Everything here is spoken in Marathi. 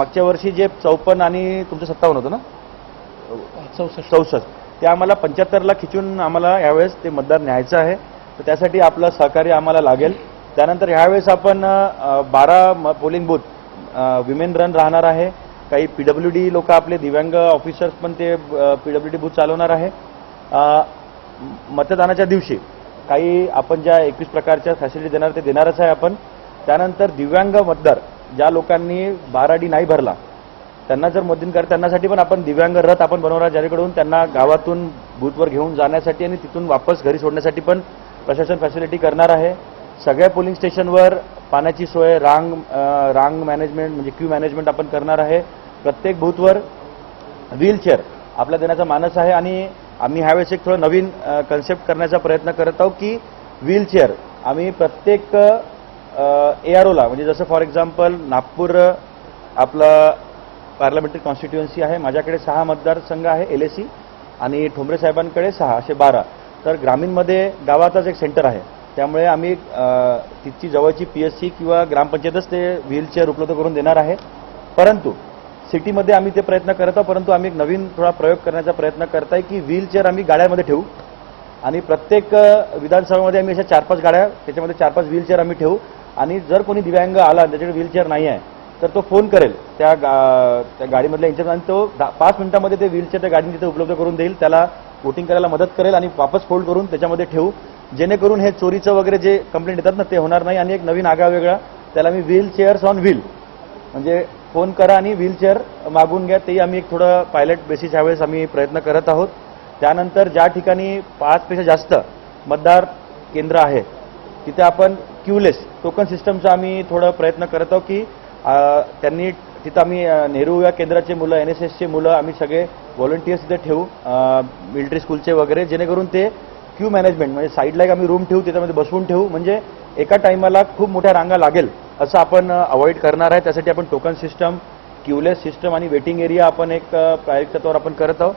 मागच्या वर्षी जे 54 आणि तुमचं 57 होतं ना 64 ते आम्हाला 75ला खिचून आम्हाला यावेळेस ते मतदार न्यायचं आहे. तर त्यासाठी आपलं सहकार्य आम्हाला लागेल. त्यानंतर यावेळेस आपण 12 पोलिंग बूथ विमेन रन राहणार आहे. काही PWD लोक आपले दिव्यांग ऑफिसर्स पण ते PWD बूथ चालवणार आहे. मतदानाच्या दिवशी काही आपण ज्या 21 प्रकारच्या फॅसिलिटी देणार ते देणारच आहे आपण. त्यानंतर दिव्यांग मतदार ज्या लोकांनी 12D नाही भरला त्यांना जर मतदान करायचं त्यांच्यासाठी पण आपण दिव्यांग रथ आपण बनवणार, ज्याकडून त्यांना गावातून बूथवर घेऊन जाण्यासाठी आणि तिथून वापस घरी सोडण्यासाठी पण प्रशासन फॅसिलिटी करणार आहे. सगळ्या पोलिंग स्टेशनवर पाण्याची सोय, रांग मॅनेजमेंट म्हणजे क्यू मॅनेजमेंट आपण करणार आहे. प्रत्येक बूथवर व्हीलचेअर आपल्या देण्याचा मानस आहे आणि आम्ही ह्यावेळेस एक थोडं नवीन कन्सेप्ट करण्याचा प्रयत्न करत आहोत की व्हीलचेअर आम्ही प्रत्येक AROला म्हणजे जसं फॉर एक्झाम्पल नागपूर आपलं पार्लमेंटरी कॉन्स्टिट्युएन्सी आहे, माझ्याकडे 6 मतदारसंघ आहे LAC आणि ठोंबरे साहेबांकडे 6 असे 12. तर ग्रामीणमध्ये गावातच एक सेंटर आहे, त्यामुळे आम्ही तिथची जवळची PSC किंवा ग्रामपंचायतच ते व्हीलचेअर उपलब्ध करून देणार आहे. परंतु सिटीमध्ये आम्ही ते प्रयत्न करत आहोत, परंतु आम्ही एक नवीन थोडा प्रयोग करण्याचा प्रयत्न करत आहे की व्हीलचेअर आम्ही गाड्यांमध्ये ठेवू आणि प्रत्येक विधानसभेमध्ये आम्ही अशा 4-5 गाड्या त्याच्यामध्ये 4-5 व्हीलचेअर आम्ही ठेवू आणि जर कोणी दिव्यांग आला त्याच्याकडे व्हीलचेअर नाही आहे तर तो फोन करेल त्या गाडीमधल्या इंचार्ज आणि तो 5 मिनिटांमध्ये ते व्हीलचेअर त्या गाडीने तिथे उपलब्ध करून देईल. त्याला वोटिंग करायला मदत करेल आणि वापस फोल्ड करून त्याच्यामध्ये ठेवू, जेणेकरून हे चोरीचं वगैरे जे कंप्लेंट येतात ना ते होणार नाही. आणि एक नवीन आगळा त्याला मी व्हीलचेअर्स ऑन व्हील म्हणजे फोन करा आणि व्हीलचेअर मागून घ्या, तेही आम्ही एक थोडं पायलट बेसिस यावेळेस आम्ही प्रयत्न करत आहोत. त्यानंतर ज्या ठिकाणी 5 पेक्षा जास्त मतदार केंद्र आहे तिथे आपण क्यूलेस टोकन सिस्टमचा आम्ही थोडं प्रयत्न करत आहोत की त्यांनी तिथं आम्ही नेहरू या केंद्राचे मुलं, NSSचे मुलं आम्ही सगळे व्हॉलंटियर्स तिथे ठेवू, मिलिटरी स्कूलचे वगैरे, जेणेकरून ते क्यू मॅनेजमेंट म्हणजे साईडला एक आम्ही रूम ठेवू, त्याच्यामध्ये बसवून ठेवू, म्हणजे एका टायमाला खूप मोठ्या रांगा लागेल असं आपण अवॉइड करणार आहे. त्यासाठी आपण टोकन सिस्टम, क्यूलेस सिस्टम आणि वेटिंग एरिया आपण एक प्रायोगिक तत्त्वावर आपण करत आहोत.